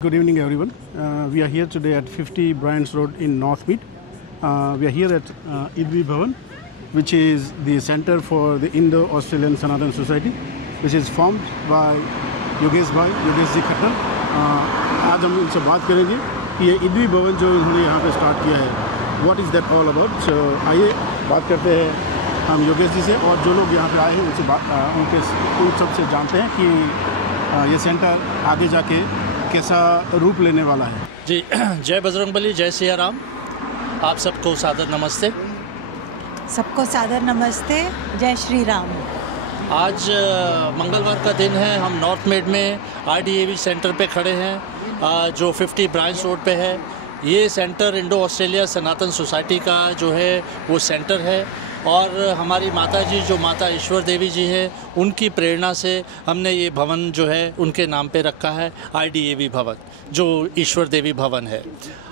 Good evening, everyone. We are here today at 50 Bryant's Road in Northmead. We are here at IDVI Bhavan, which is the center for the Indo-Australian Sanatan Society, which is formed by Yogesh ji Khattar. आज हम इनसे बात करेंगे कि ये IDVI भवन जो इन्होंने यहाँ पे स्टार्ट किया है, what is that all about? So आइए बात करते हैं हम योगेश जी से, और जो लोग यहाँ पे आए हैं उनसे उन सबसे जानते हैं कि ये सेंटर आगे जाके कैसा रूप लेने वाला है। जी, जय बजरंगबली, जय सिया राम। आप सबको सादर नमस्ते। सबको सादर नमस्ते, जय श्री राम। आज मंगलवार का दिन है। हम नॉर्थमेड में RDAV सेंटर पे खड़े हैं, जो 50 ब्रायंट्स रोड पे है। ये सेंटर इंडो ऑस्ट्रेलिया सनातन सोसाइटी का जो है वो सेंटर है, और हमारी माता जी जो माता ईश्वर देवी जी है, उनकी प्रेरणा से हमने ये भवन जो है उनके नाम पे रखा है RDAV भवन, जो ईश्वर देवी भवन है।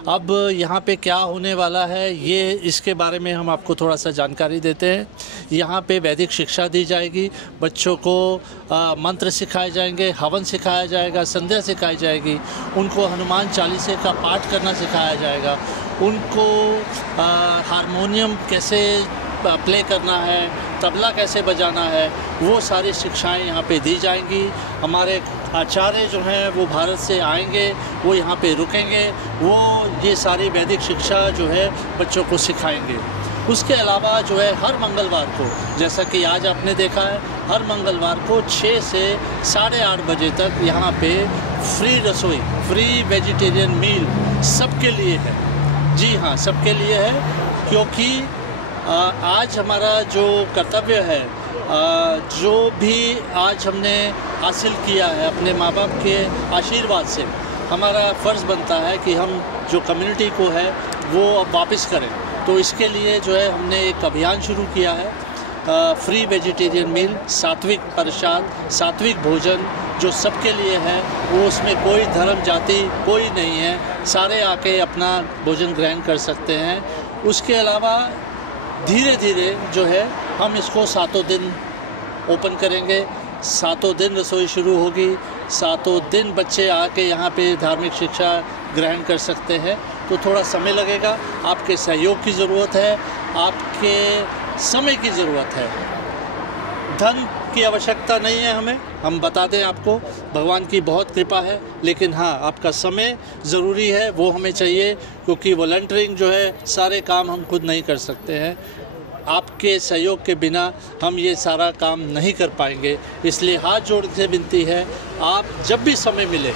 अब यहाँ पे क्या होने वाला है ये इसके बारे में हम आपको थोड़ा सा जानकारी देते हैं। यहाँ पे वैदिक शिक्षा दी जाएगी, बच्चों को मंत्र सिखाए जाएंगे, हवन सिखाया जाएगा, संध्या सिखाई जाएगी, उनको हनुमान चालीसे का पाठ करना सिखाया जाएगा, उनको हारमोनियम कैसे प्ले करना है, तबला कैसे बजाना है, वो सारी शिक्षाएं यहाँ पे दी जाएंगी। हमारे आचार्य जो हैं वो भारत से आएंगे, वो यहाँ पे रुकेंगे, वो ये सारी वैदिक शिक्षा जो है बच्चों को सिखाएंगे। उसके अलावा जो है हर मंगलवार को, जैसा कि आज आपने देखा है, हर मंगलवार को 6 से 8:30 बजे तक यहाँ पे फ्री रसोई, फ्री वेजिटेरियन मील सबके लिए है। जी हाँ, सबके लिए है, क्योंकि आज हमारा जो कर्तव्य है, जो भी आज हमने हासिल किया है अपने माँ बाप के आशीर्वाद से, हमारा फ़र्ज़ बनता है कि हम जो कम्युनिटी को है वो अब वापस करें। तो इसके लिए जो है हमने एक अभियान शुरू किया है, फ्री वेजिटेरियन मील, सात्विक प्रसाद, सात्विक भोजन जो सबके लिए है। वो उसमें कोई धर्म जाति कोई नहीं है, सारे आके अपना भोजन ग्रहण कर सकते हैं। उसके अलावा धीरे धीरे जो है हम इसको 7 दिन ओपन करेंगे, 7 दिन रसोई शुरू होगी, 7 दिन बच्चे आके यहाँ पे धार्मिक शिक्षा ग्रहण कर सकते हैं। तो थोड़ा समय लगेगा, आपके सहयोग की ज़रूरत है, आपके समय की ज़रूरत है। धन की आवश्यकता नहीं है हमें, हम बता दें आपको, भगवान की बहुत कृपा है, लेकिन हाँ आपका समय ज़रूरी है, वो हमें चाहिए, क्योंकि वॉलंटियरिंग जो है सारे काम हम खुद नहीं कर सकते हैं। आपके सहयोग के बिना हम ये सारा काम नहीं कर पाएंगे। इसलिए हाथ जोड़ के विनती है, आप जब भी समय मिले,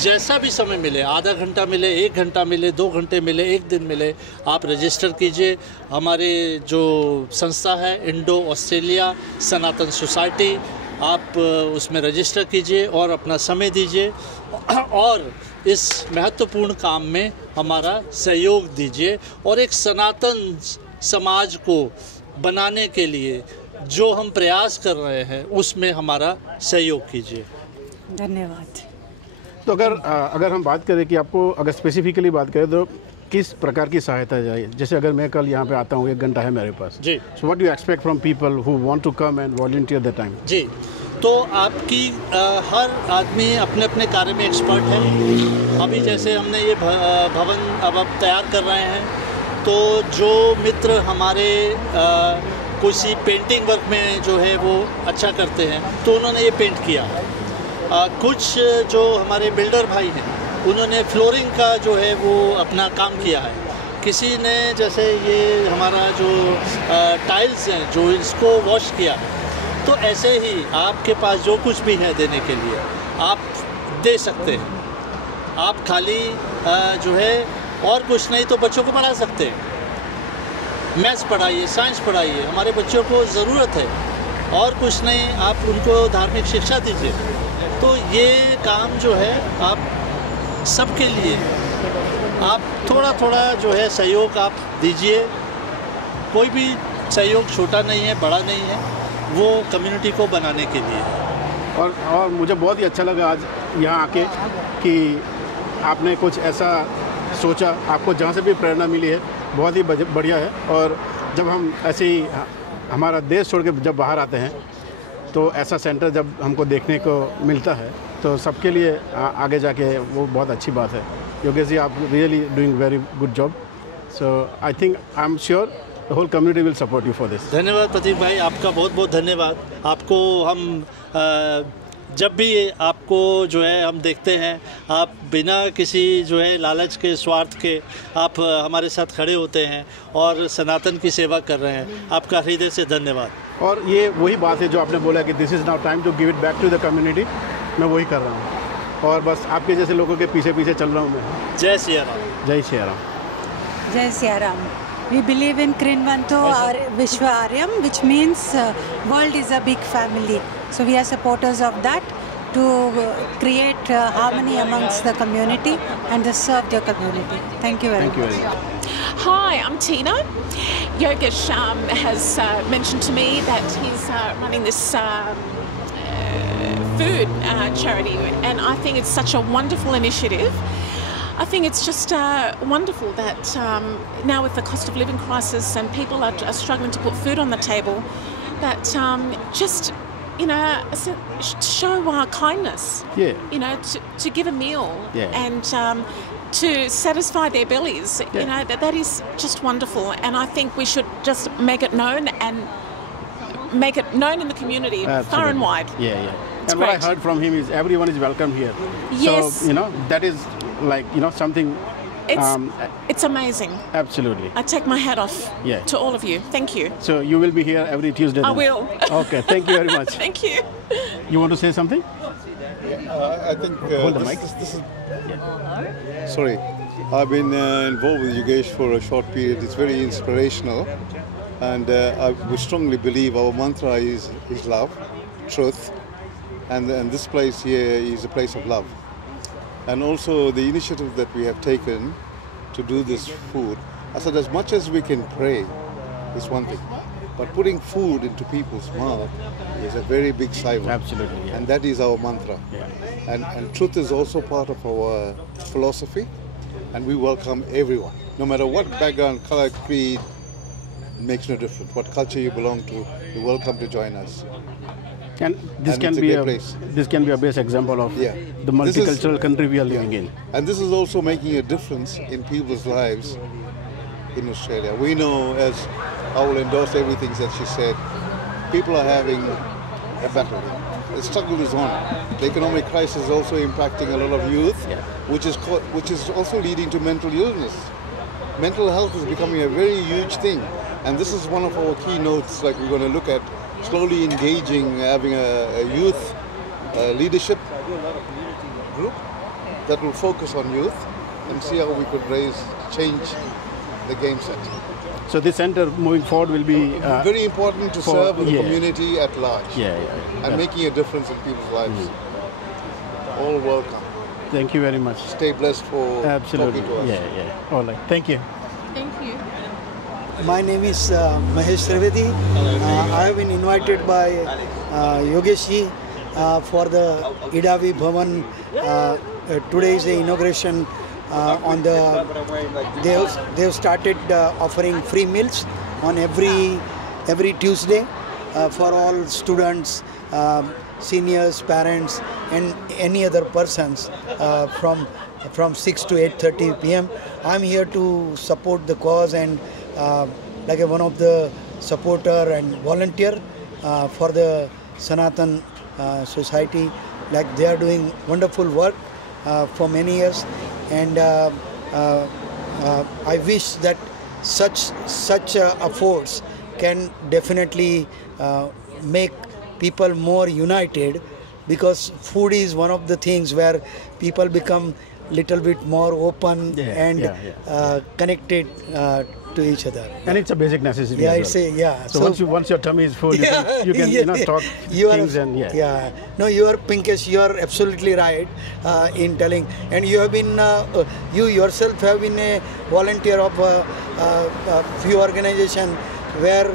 जैसा भी समय मिले, आधा घंटा मिले, 1 घंटा मिले, 2 घंटे मिले, 1 दिन मिले, आप रजिस्टर कीजिए। हमारे जो संस्था है इंडो ऑस्ट्रेलिया सनातन सोसाइटी, आप उसमें रजिस्टर कीजिए और अपना समय दीजिए, और इस महत्वपूर्ण काम में हमारा सहयोग दीजिए, और एक सनातन समाज को बनाने के लिए जो हम प्रयास कर रहे हैं उसमें हमारा सहयोग कीजिए। धन्यवाद। तो अगर हम बात करें कि आपको अगर स्पेसिफिकली बात करें तो किस प्रकार की सहायता चाहिए, जैसे अगर मैं कल यहाँ पे आता हूँ, 1 घंटा है मेरे पास जी, so what do you expect from people who want to come and volunteer the time? जी, तो आपकी हर आदमी अपने अपने कार्य में एक्सपर्ट है। अभी जैसे हमने ये भवन अब तैयार कर रहे हैं, तो जो मित्र हमारे किसी पेंटिंग वर्क में जो है वो अच्छा करते हैं, तो उन्होंने ये पेंट किया। कुछ जो हमारे बिल्डर भाई हैं, उन्होंने फ्लोरिंग का जो है वो अपना काम किया है। किसी ने जैसे ये हमारा जो टाइल्स हैं, जो इसको वॉश किया है। तो ऐसे ही आपके पास जो कुछ भी है देने के लिए आप दे सकते हैं। आप खाली जो है और कुछ नहीं तो बच्चों को पढ़ा सकते हैं, मैथ्स पढ़ाइए, साइंस पढ़ाइए, हमारे बच्चों को ज़रूरत है। और कुछ नहीं, आप उनको धार्मिक शिक्षा दीजिए। तो ये काम जो है आप सबके लिए, आप थोड़ा थोड़ा जो है सहयोग आप दीजिए। कोई भी सहयोग छोटा नहीं है, बड़ा नहीं है, वो कम्युनिटी को बनाने के लिए है। और मुझे बहुत ही अच्छा लगा आज यहाँ आके कि आपने कुछ ऐसा सोचा, आपको जहाँ से भी प्रेरणा मिली है, बहुत ही बढ़िया है। और जब हम ऐसे ही हमारा देश छोड़ के जब बाहर आते हैं, तो ऐसा सेंटर जब हमको देखने को मिलता है तो सबके लिए आगे जाके वो बहुत अच्छी बात है। योगेश जी, आप really doing very good job. So I think I am sure the whole community will support you for this. धन्यवाद प्रतीक भाई, आपका बहुत बहुत धन्यवाद। आपको हम जब भी आपको जो है हम देखते हैं, आप बिना किसी जो है लालच के, स्वार्थ के, आप हमारे साथ खड़े होते हैं और सनातन की सेवा कर रहे हैं। आपका हृदय से धन्यवाद। और ये वही बात है जो आपने बोला कि this is now time to give it back to the community. मैं वही कर रहा हूँ और बस आपके जैसे लोगों के पीछे पीछे चल रहा हूँ मैं। जय सिया राम। जय Siya Ram. Jai Siaram. We believe in Krinvanto Vishwa Aryam, which means world is a big family. So we are supporters of that to create harmony amongst the community and to serve the community. Thank you very Thank you much. very much. Hi, I'm Tina. Yogesh has mentioned to me that he's running this food charity, and I think it's such a wonderful initiative. I think it's just wonderful that now with the cost of living crisis and people are struggling to put food on the table, that just, you know, show kindness. Yeah. You know, to give a meal Yeah. and to satisfy their bellies. Yeah. You know, that is just wonderful, and I think we should just make it known and make it known in the community far and Absolutely. wide. Yeah, yeah. It's And what I great. heard from him is everyone is welcome here. Yes. So, you know, that is like, you know, something. It's amazing. Absolutely. I take my hat off Yeah. to all of you. Thank you. So you will be here every Tuesday. I then? will. Okay. Thank you very much. Thank you. You want to say something? I think Hold the mic. this is sorry. I've been involved with Yogesh for a short period. It's very inspirational, and we strongly believe our mantra is love, truth, and this place here is a place of love. And also the initiative that we have taken to do this food. I said, as much as we can pray is one thing, but putting food into people's mouth is a very big cycle. Absolutely, yeah. And that is our mantra. Yeah. And truth is also part of our philosophy, and we welcome everyone. No matter what background, color, creed, it makes no difference. What culture you belong to, you're welcome to join us. And this And can it's a be great a place. this can be a best example of Yeah. the This is- multicultural country we are living in. And this is also making a difference in people's lives in Australia. We know, as I will endorse everything that she said, people are having a battle. The struggle is on. The economic crisis is also impacting a lot of youth, Yeah. which is also leading to mental illness. Mental health is becoming a very huge thing, and this is one of our keynotes. Like we're going to look at slowly engaging, having a youth leadership group that will focus on youth and see how we could change the game set. So this center moving forward will be Very important to for- serve the yeah. community at large yeah, yeah. and making a difference in people's lives. All welcome. Thank you very much. Stay blessed for Absolutely. talking to us. Yeah, yeah. All right. Thank you. Thank you. My name is Mahesh Trivedi. I have been invited by Yogesh ji for the Idavi Bhavan. Today is the inauguration on the. They have started offering free meals on every Tuesday for all students, seniors, parents, and any other persons from 6 to 8:30 p.m. I'm here to support the cause and like one of the supporter and volunteer for the Sanatan Society. Like they are doing wonderful work for many years, and I wish that such efforts can definitely make people more united, because food is one of the things where people become little bit more open and connected to each other. And it's a basic necessity. Yeah, as it's well. a So once your tummy is full, you can talk you are, things and yeah. No, you are Pinkesh. You are absolutely right in telling, and you have been you yourself have been a volunteer of a few organizations where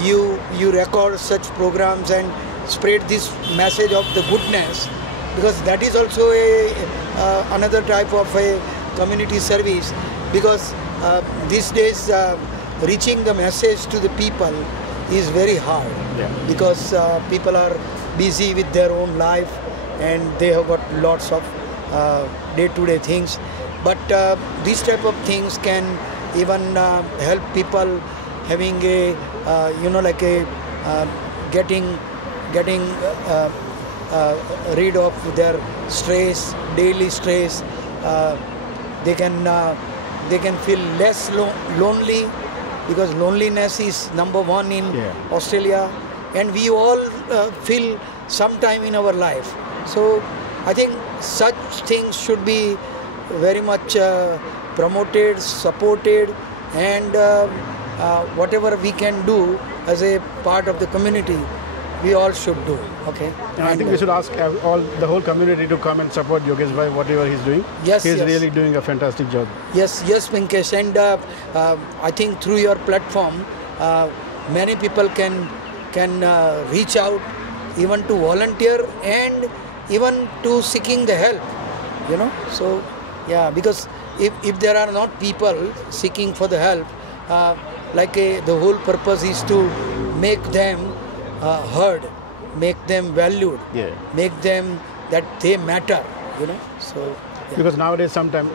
you record such programs and spread this message of the goodness, because that is also another type of a community service, because these days reaching the message to the people is very hard, because people are busy with their own life and they have got lots of day-to-day things. But these type of things can even help people having a like a getting rid of their stress, daily stress. They can feel less lonely, because loneliness is number one in Australia, and we all feel sometime in our life. So I think such things should be very much promoted, supported, and whatever we can do as a part of the community, we all should do. Okay. And I think we should ask the whole community to come and support Yogesh Bhai, whatever he's doing. Yes, he's really doing a fantastic job. Yes, Pinkesh, and I think through your platform, many people can reach out, even to volunteer and even to seeking the help. So yeah, because if there are not people seeking for the help, the whole purpose is to make them heard, make them valued, make them that they matter, So because nowadays sometimes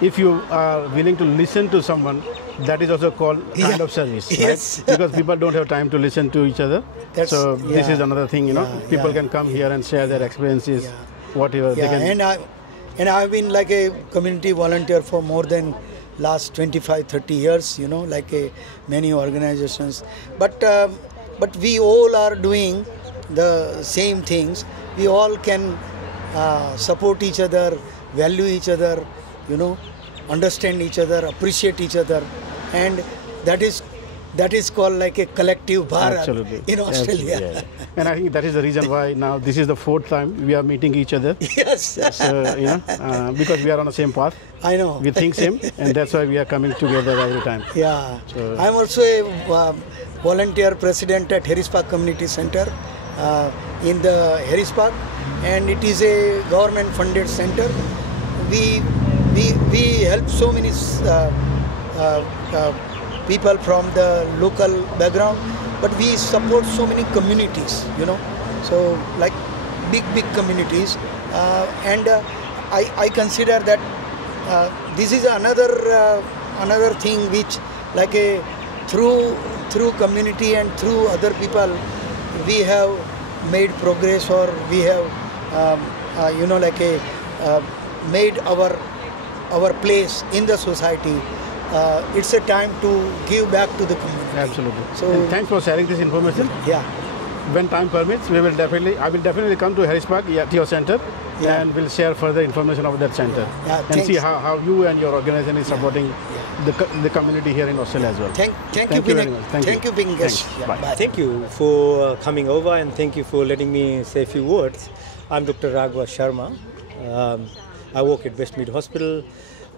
if you are willing to listen to someone, that is also called kind of service, yes. Right? Because people don't have time to listen to each other. So this is another thing, people can come here and share their experiences, whatever they can. And I've been like a community volunteer for more than last 25-30 years, many organizations. But we all are doing the same things. We all can support each other, value each other, understand each other, appreciate each other, and that is called like a collective Bharat in Australia. Absolutely, yeah. And I think that is the reason why now this is the 4th time we are meeting each other. Yes. So, because we are on the same path. I know. We think same, and that's why we are coming together every time. Yeah. So, I'm also a volunteer president at Harris Park Community Center in the Harris Park, and it is a government-funded center. We help so many people from the local background, but we support so many communities, so like big communities, and I consider that this is another thing which through community and through other people we have made progress, or we have made our place in the society. It's a time to give back to the community. Absolutely. So and thanks for sharing this information. Yeah. When time permits, I will definitely come to Harris Park at your center, and we'll share further information of that center, and see how you and your organization is supporting the community here in Australia as well. Thank you very much. Thank you, Pinkesh. Bye. Bye. Thank you for coming over, and thank you for letting me say a few words. I'm Dr. Raghava Sharma. I work at Westmead Hospital,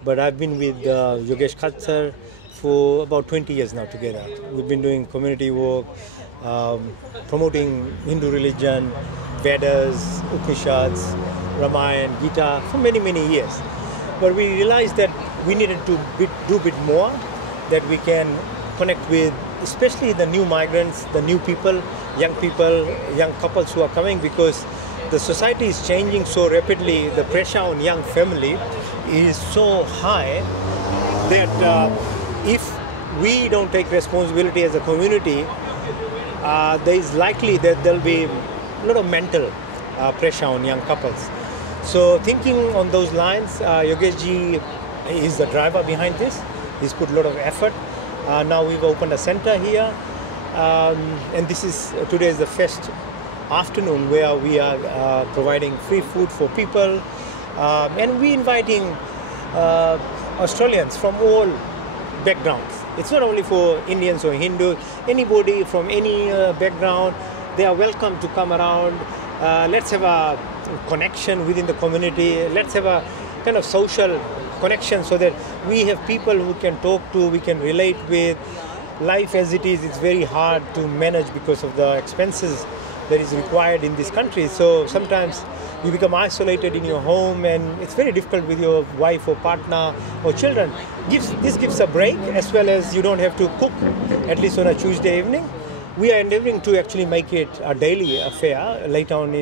but I've been with Yogesh Khatsar for about 20 years now together. We've been doing community work, promoting Hindu religion, Vedas, Upanishads, Ramayana, Gita for many years. But we realized that we needed to do a bit more, that we can connect with especially the new migrants, the new people, young couples who are coming, because the society is changing so rapidly. The pressure on young family is so high that if we don't take responsibility as a community, there is likely that there'll be a lot of mental pressure on young couples. So thinking on those lines, Yogesh ji is the driver behind this. He's put a lot of effort. Now we've opened a center here, and today is the first afternoon where we are providing free food for people, and we're inviting Australians from all backgrounds. It's not only for Indians or Hindus, anybody from any background, they are welcome to come around. Let's have a connection within the community. Let's have a kind of social connection so that we have people who can talk to, we can relate with. Life as it is, it's very hard to manage because of the expenses that is required in this country. So sometimes you become isolated in your home, and it's very difficult with your wife or partner or children. This gives a break, as well as you don't have to cook, at least on a Tuesday evening. we are endeavoring to actually make it a daily affair later on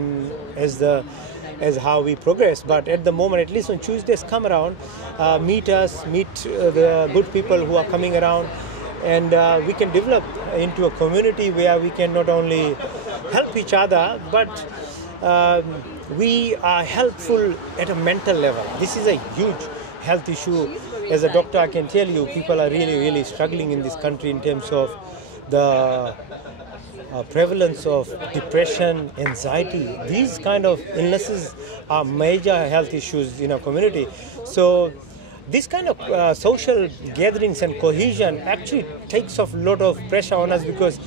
as how we progress. But at the moment, at least on Tuesdays, come around, meet us, meet the good people who are coming around, and we can develop into a community where we can not only help each other, but we are helpful at a mental level. This is a huge health issue. As a doctor, I can tell you, people are really, really struggling in this country in terms of the prevalence of depression, anxiety. These kind of illnesses are major health issues in our community. So this kind of social gatherings and cohesion actually takes off a lot of pressure on us, because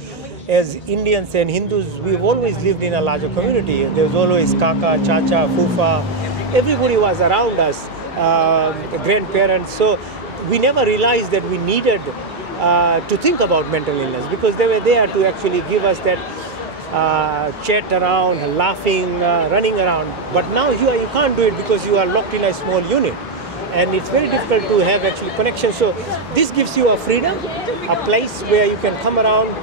as Indians and Hindus, we've always lived in a larger community. There was always Kaka, Chacha, Fufa. Everybody was around us, grandparents. So we never realized that we needed to think about mental illness, because they were there to actually give us that chat around, laughing, running around. But now you can't do it because you are locked in a small unit. And it's very difficult to have actually connection. So this gives you a freedom, a place where you can come around,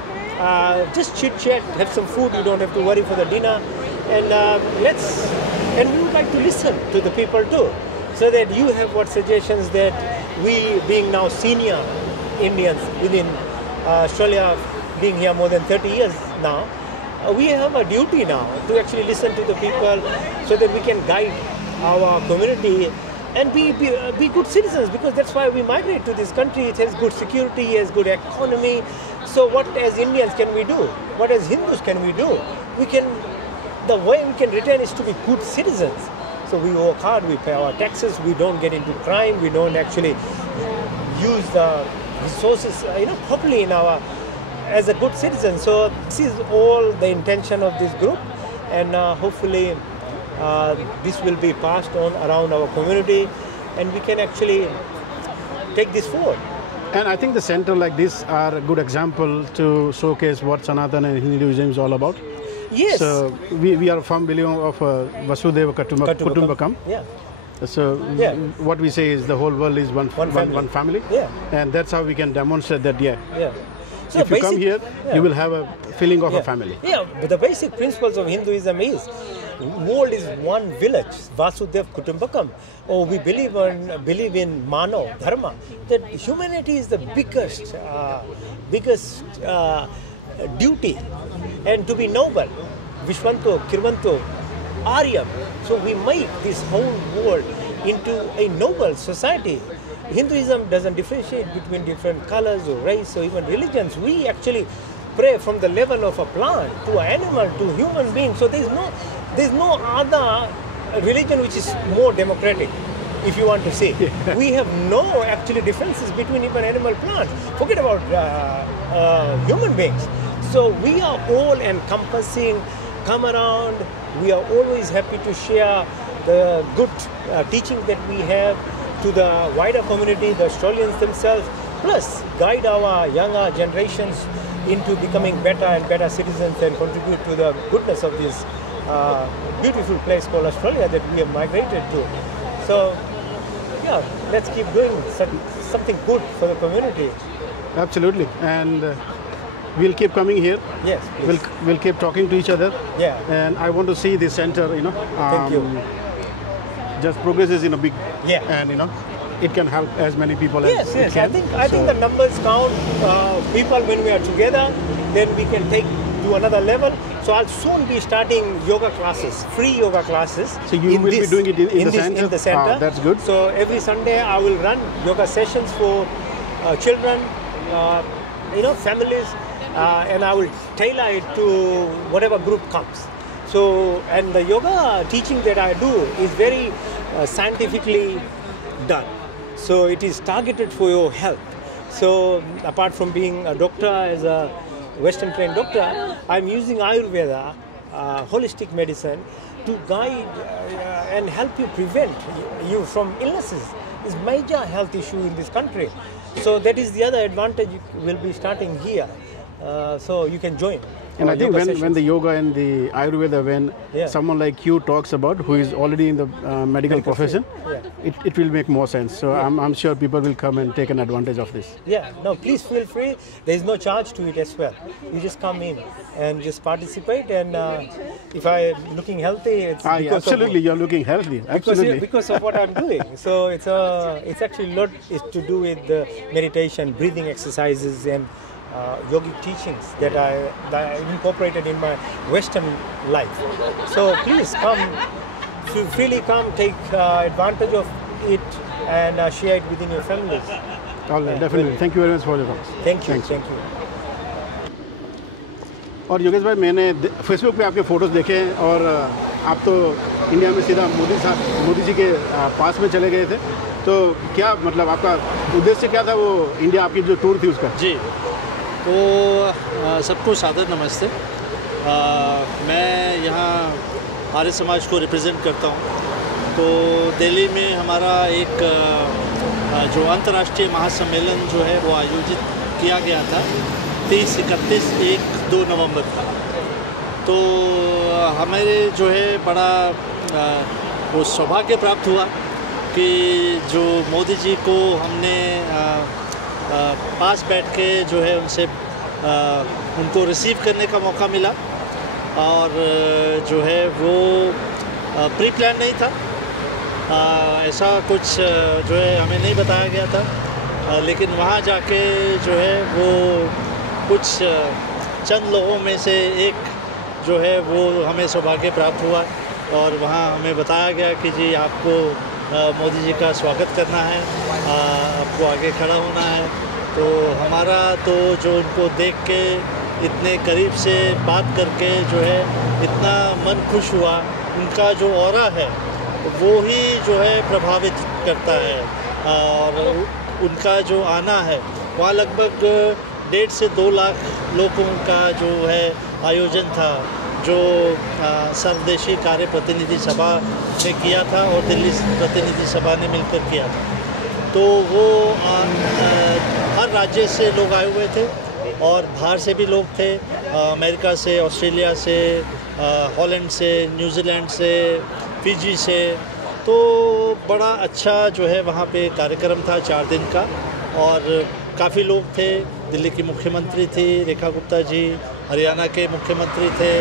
just chit chat, have some food. You don't have to worry for the dinner, and we would like to listen to the people too, so that you have what suggestions that we, being now senior Indians within Australia, being here more than 30 years now, we have a duty now to actually listen to the people, so that we can guide our community and be good citizens, because that's why we migrate to this country. It has good security, it has good economy. So what as Indians can we do? What as Hindus can we do? The way we can return is to be good citizens. So we work hard, we pay our taxes, we don't get into crime, we don't actually use the resources properly as a good citizen. So this is all the intention of this group, and hopefully this will be passed on around our community, and we can actually take this forward. And I think the center like this are a good example to showcase what Sanatan and Hinduism is all about. Yes. So we are from belief of Vasudhaiva Kutumbakam. Yeah. So what we say is the whole world is one family. Yeah. And that's how we can demonstrate that. Yeah. So if you come here, you will have a feeling of a family. Yeah, but the basic principles of Hinduism is world is one village, Vasudhaiva Kutumbakam. Or we believe in Mano, Dharma, that humanity is the biggest duty, and to be noble, Vishwanto, Kirvanto, Aryam. So we make this whole world into a noble society. Hinduism doesn't differentiate between different colors or race or even religions. We actually pray from the level of a plant to an animal to human being. So there's no other religion which is more democratic, if you want to say. We have no actually differences between even animal plants. Forget about human beings. So we are all encompassing, come around. We are always happy to share the good teaching that we have to the wider community, the Australians themselves, plus guide our younger generations into becoming better and better citizens and contribute to the goodness of this beautiful place called Australia that we have migrated to. So, yeah, let's keep doing something good for the community. Absolutely, and we'll keep coming here. Yes, please. We'll keep talking to each other. Yeah. And I want to see this center, Thank you. Just progresses in a big, Yeah. and it can help as many people Yes, as yes. it can. I think the numbers count. People, when we are together, then we can take to another level. So I'll soon be starting yoga classes, free yoga classes. So you will be doing it in the center? In the center. Ah, that's good. So every Sunday I will run yoga sessions for children, families, and I will tailor it to whatever group comes. So, and the yoga teaching that I do is very scientifically done. So it is targeted for your health. So apart from being a doctor, as a Western trained doctor, I'm using Ayurveda, holistic medicine, to guide and help you prevent you from illnesses. It's a major health issue in this country. So that is the other advantage. We'll be starting here. So you can join. And I think yoga when sessions. the yoga and the Ayurveda, when Yeah. someone like you talks about who is already in the medical profession, Yeah. it will make more sense. So I'm sure people will come and take an advantage of this. Yeah, no, please feel free. There is no charge to it as well. You just come in and just participate. And if I'm looking healthy, it's because Absolutely, you're looking healthy. Absolutely. because of what I'm doing. So it's actually a lot is to do with the meditation, breathing exercises, and yogic teachings that I incorporated in my Western life. So please come, freely come, take advantage of it, and share it within your families. All right, definitely. Thank you very much for your talks. Thank you. Thanks. Thank you. और योगेश भाई, मैंने Facebook पे आपके photos देखे हैं और आप तो इंडिया में सीधा मोदी जी के पास में चले गए थे, तो क्या मतलब आपका उद्देश्य क्या था वो इंडिया आपकी जो टूर थी उसका? जी, तो सबको सादर नमस्ते। मैं यहाँ आर्य समाज को रिप्रेजेंट करता हूँ। तो दिल्ली में हमारा एक जो अंतर्राष्ट्रीय महासम्मेलन जो है वो आयोजित किया गया था 30, 31, 1, 2 नवंबर का। तो हमारे जो है बड़ा वो सौभाग्य प्राप्त हुआ कि जो मोदी जी को हमने पास बैठ के जो है उनसे उनको रिसीव करने का मौका मिला। और जो है वो प्री प्लान नहीं था, ऐसा कुछ जो है हमें नहीं बताया गया था, लेकिन वहाँ जाके जो है वो कुछ चंद लोगों में से एक जो है वो हमें सौभाग्य प्राप्त हुआ और वहाँ हमें बताया गया कि जी आपको मोदी जी का स्वागत करना है, आपको आगे खड़ा होना है। तो हमारा तो जो उनको देख के इतने करीब से बात करके जो है इतना मन खुश हुआ, उनका जो ऑरा है वो ही जो है प्रभावित करता है। और उनका जो आना है वहाँ लगभग 1.5 से 2 लाख लोगों का जो है आयोजन था, जो सर्वदेशीय कार्य प्रतिनिधि सभा ने किया था और दिल्ली प्रतिनिधि सभा ने मिलकर किया था। तो वो हर राज्य से लोग आए हुए थे और बाहर से भी लोग थे, अमेरिका से, ऑस्ट्रेलिया से, हॉलैंड से, न्यूजीलैंड से, फिजी से। तो बड़ा अच्छा जो है वहाँ पे कार्यक्रम था 4 दिन का और काफ़ी लोग थे। दिल्ली की मुख्यमंत्री थी रेखा गुप्ता जी, हरियाणा के मुख्यमंत्री थे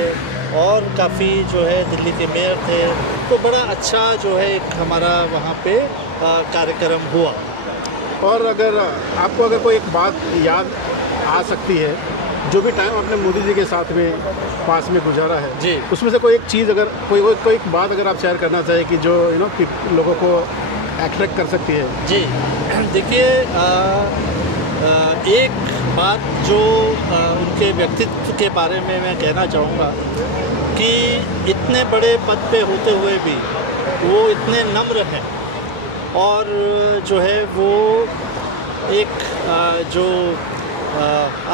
और काफ़ी जो है दिल्ली के मेयर थे। तो बड़ा अच्छा जो है एक हमारा वहाँ पे कार्यक्रम हुआ। और अगर आपको अगर कोई एक बात याद आ सकती है, जो भी टाइम आपने मोदी जी के साथ में पास में गुजारा है जी, उसमें से कोई एक चीज़ अगर कोई एक बात अगर आप शेयर करना चाहें कि जो कि लोगों को अट्रैक्ट कर सकती है। जी देखिए, एक बात जो उनके व्यक्तित्व के बारे में मैं कहना चाहूँगा कि इतने बड़े पद पे होते हुए भी वो इतने नम्र हैं और जो है वो एक जो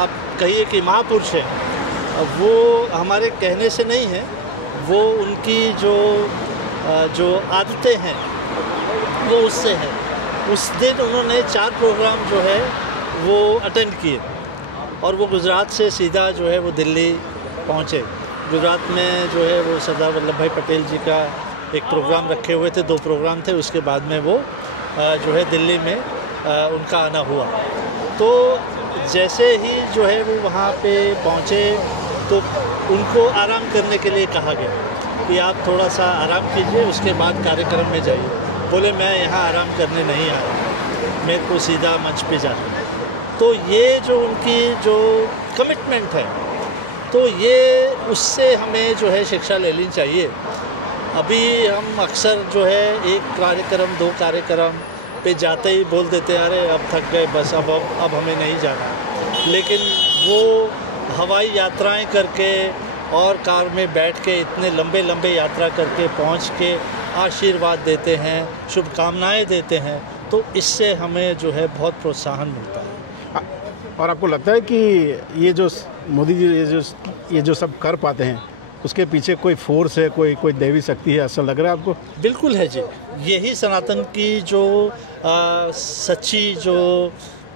आप कहिए कि महापुरुष है, वो हमारे कहने से नहीं है, वो उनकी जो आदतें हैं वो उससे है। उस दिन उन्होंने 4 प्रोग्राम जो है वो अटेंड किए और वो गुजरात से सीधा जो है वो दिल्ली पहुँचे। गुजरात में जो है वो सरदार वल्लभ भाई पटेल जी का एक प्रोग्राम रखे हुए थे, 2 प्रोग्राम थे। उसके बाद में वो जो है दिल्ली में उनका आना हुआ। तो जैसे ही जो है वो वहाँ पे पहुँचे तो उनको आराम करने के लिए कहा गया कि आप थोड़ा सा आराम कीजिए, उसके बाद कार्यक्रम में जाइए। बोले मैं यहाँ आराम करने नहीं आया, मेरे को सीधा मंच पे जाना है। तो ये जो उनकी जो कमिटमेंट है, तो ये उससे हमें जो है शिक्षा ले लेनी चाहिए। अभी हम अक्सर जो है एक कार्यक्रम 2 कार्यक्रम पे जाते ही बोल देते हैं अरे अब थक गए, बस अब हमें नहीं जाना। लेकिन वो हवाई यात्राएं करके और कार में बैठ के इतने लंबे यात्रा करके पहुंच के आशीर्वाद देते हैं, शुभकामनाएं देते हैं, तो इससे हमें जो है बहुत प्रोत्साहन मिलता है। और आपको लगता है कि ये जो मोदी जी ये जो सब कर पाते हैं उसके पीछे कोई फोर्स है, कोई दैवी शक्ति है, ऐसा लग रहा है आपको? बिल्कुल है जी। यही सनातन की जो सच्ची जो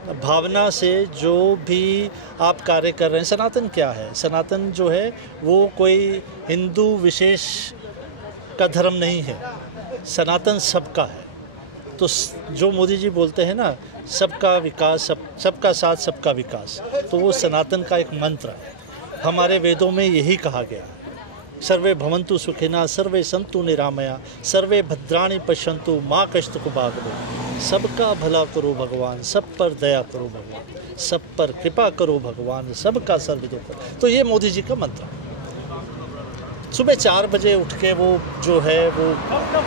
भावना से जो भी आप कार्य कर रहे हैं। सनातन क्या है? सनातन जो है वो कोई हिंदू विशेष का धर्म नहीं है, सनातन सबका है। तो जो मोदी जी बोलते हैं ना, सबका विकास, सबका साथ सबका विकास, तो वो सनातन का एक मंत्र है। हमारे वेदों में यही कहा गया है, सर्वे भवन्तु सुखिनः सर्वे सन्तु निरामया सर्वे भद्राणि पश्यन्तु माँ कष्टं भागवत। सबका भला करो भगवान, सब पर दया करो भगवान, सब पर कृपा करो भगवान, सबका सर्वदुख करो। तो ये मोदी जी का मंत्र है। सुबह 4 बजे उठ के वो जो है वो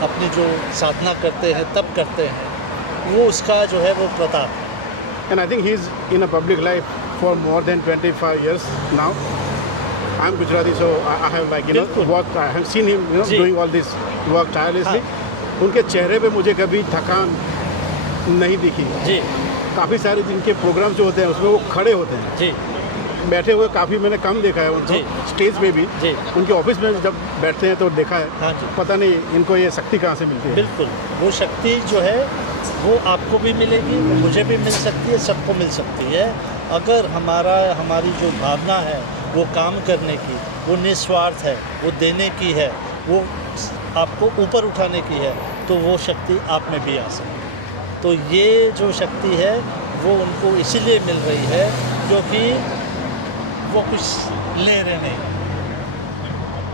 अपनी जो साधना करते हैं, तब करते हैं, वो उसका जो है वो प्रताप है। And I think he's in a public life for more than 25 years now. I'm Gujarati, so I have worked. I have seen him, doing all this work tirelessly. उनके चेहरे पे मुझे कभी थकान नहीं दिखी जी। काफ़ी सारे जिनके प्रोग्राम जो होते हैं उसमें वो खड़े होते हैं जी, बैठे हुए काफ़ी मैंने कम देखा है उनको। स्टेज पे भी जी। उनके ऑफिस में जब बैठते हैं तो देखा है। हाँ जी। पता नहीं इनको ये शक्ति कहाँ से मिलती है। बिल्कुल, वो शक्ति जो है वो आपको भी मिलेगी, मुझे भी मिल सकती है, सबको मिल सकती है। अगर हमारी जो भावना है वो काम करने की, वो निस्वार्थ है, वो देने की है, वो आपको ऊपर उठाने की है, तो वो शक्ति आप में भी आ सकती है। तो ये जो शक्ति है वो उनको इसीलिए मिल रही है क्योंकि वो कुछ ले रहे नहीं,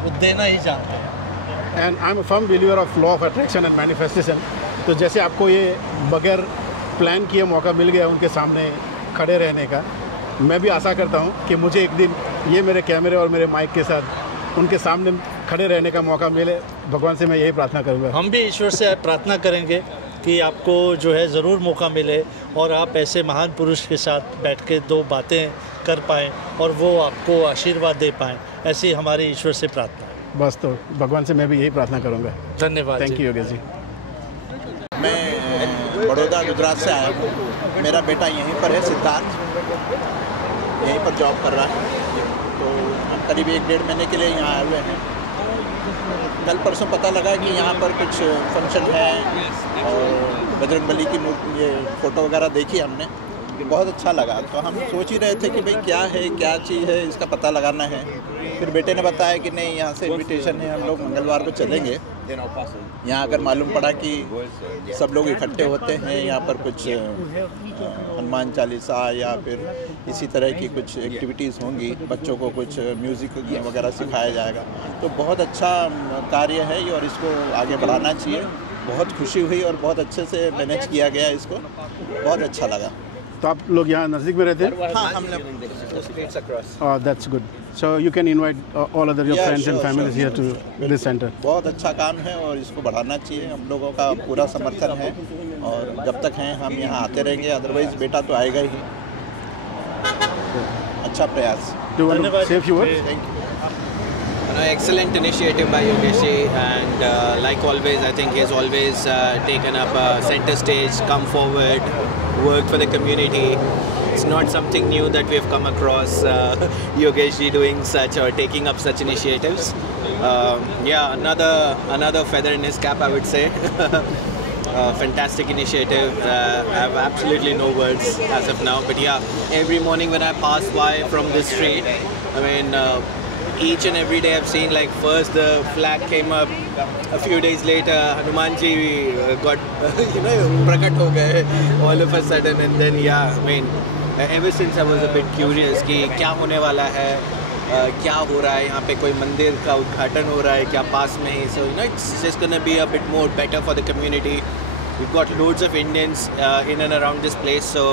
वो देना ही जानते हैं। And I am a firm believer of law of attraction and manifestation. तो जैसे आपको ये बगैर प्लान किए मौका मिल गया उनके सामने खड़े रहने का, मैं भी आशा करता हूँ कि मुझे एक दिन ये मेरे कैमरे और मेरे माइक के साथ उनके सामने खड़े रहने का मौका मिले। भगवान से मैं यही प्रार्थना करूँगा। हम भी ईश्वर से प्रार्थना करेंगे कि आपको जो है ज़रूर मौका मिले और आप ऐसे महान पुरुष के साथ बैठ के 2 बातें कर पाएँ और वो आपको आशीर्वाद दे पाएँ, ऐसी हमारी ईश्वर से प्रार्थना है। बस तो भगवान से मैं भी यही प्रार्थना करूँगा। धन्यवाद। Thank you Yogesh ji. मैं बड़ौदा गुजरात से आया हूँ। मेरा बेटा यहीं पर है, सिद्धार्थ, यहीं पर जॉब कर रहा है। तो हम करीब 1-1.5 महीने के लिए यहाँ आए हुए हैं। कल परसों पता लगा कि यहाँ पर कुछ फंक्शन है और बजरंगबली की मूर्ति, ये फ़ोटो वगैरह देखी हमने, बहुत अच्छा लगा। तो हम सोच ही रहे थे कि भाई क्या है, क्या चीज़ है, इसका पता लगाना है। फिर बेटे ने बताया कि नहीं, यहाँ से इनविटेशन है, हम लोग मंगलवार को चलेंगे। यहाँ अगर मालूम पड़ा कि सब लोग इकट्ठे होते हैं, यहाँ पर कुछ हनुमान चालीसा या फिर इसी तरह की कुछ एक्टिविटीज़ होंगी, बच्चों को कुछ म्यूज़िक वगैरह सिखाया जाएगा, तो बहुत अच्छा कार्य है ये और इसको आगे बढ़ाना चाहिए। बहुत खुशी हुई और बहुत अच्छे से मैनेज किया गया इसको, बहुत अच्छा लगा। तो आप लोग यहाँ नज़दीक में रहते हैं? हाँ, हम लोग। That's good. So you can invite all other your friends and families here to this centre. बहुत अच्छा काम है और इसको बढ़ाना चाहिए। हम लोगों का पूरा समर्थन है और जब तक हैं हम यहाँ आते रहेंगे, अदरवाइज बेटा तो आएगा ही। अच्छा प्रयास। धन्यवाद। Thank you. Excellent initiative by Yogeshi, and like always, I think he has always taken up center stage, come forward, worked for the community. It's not something new that we've come across Yogeshi doing such or taking up such initiatives. Yeah, another feather in his cap, I would say. Fantastic initiative. I have absolutely no words as of now, but yeah, every morning when I pass by from this street, I mean, each and every day I've seen, like, first the flag came up, a few days later Hanuman ji got prakat ho gaye all of a sudden, and then yeah, I mean, ever since I was a bit curious कि क्या होने वाला है, क्या हो रहा है यहाँ पे, कोई मंदिर का उद्घाटन हो रहा है क्या पास में ही, so it's just gonna be a bit more better for the community. We've got loads of Indians in and around this place, so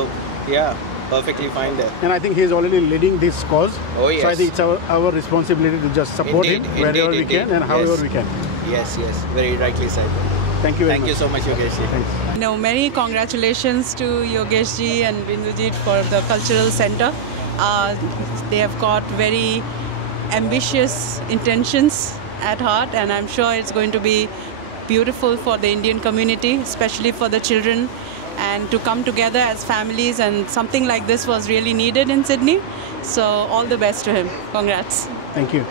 yeah, perfectly fine there. And I think he is already leading this cause. Oh yes. So I think it's our responsibility to just support him wherever we can and however we can. Yes, very rightly said. Thank you very much. Thank you so much, Yogesh ji. Thanks. No, many congratulations to Yogesh ji and Bindu ji for the cultural center. They have got very ambitious intentions at heart, and I'm sure it's going to be beautiful for the Indian community, especially for the children, and to come together as families, and something like this was really needed in Sydney. So all the best to him. Congrats. Thank you.